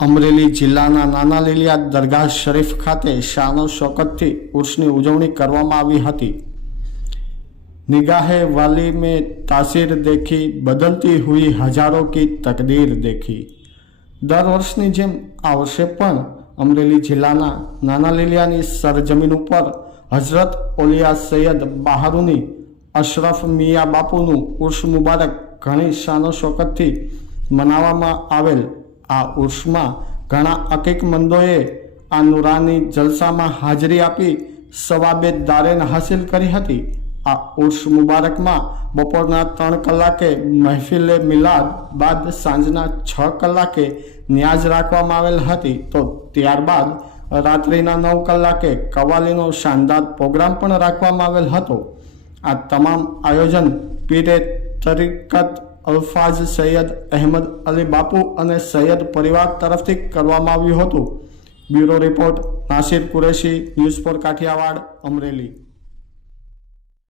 અમરેલી જિલ્લાના નાના લીલિયા દરગાહ શરીફ ખાતે શાનો શૌકતથી ઉર્સની ઉજવણી કરવામાં આવી હતી। निगाहे वाली में तासीर देखी, बदलती हुई हजारों की तकदीर देखी। दर वर्षनी जेम आ वर्षे पण अमरेली जिल्लाना नाना લીલિયાની સરજમીન ઉપર હઝરત ઓલિયા સૈયદ બહારુની અશરફ મિયા બાપુનું ઉર્સ મુબારક ઘણી શાનો શૌકતથી મનાવવામાં આવેલ। આ ઉર્સમાં ઘણા અકીકમંદોએ આ નુરાની જલસામાં હાજરી આપી સવાબે દારેન હાસિલ કરી હતી। આ ઉર્સ મુબારકમાં બપોરના 3 કલાકે મહેફિલે મિલાદ બાદ સાંજના 6 કલાકે ન્યાઝ રાખવામાં આવેલ હતી, તો ત્યારબાદ રાત્રિના 9 કલાકે કવાલીનો શાનદાર પ્રોગ્રામ પણ રાખવામાં આવેલ હતો। આ તમામ આયોજન પીરે તરીકત અલ્ફાઝ સૈયદ અહેમદ અલી બાપુ અને સૈયદ પરિવાર તરફથી કરવામાં આવ્યું હતું। Bureau report Nasir Qureshi, news for Kathiawad, Amreli.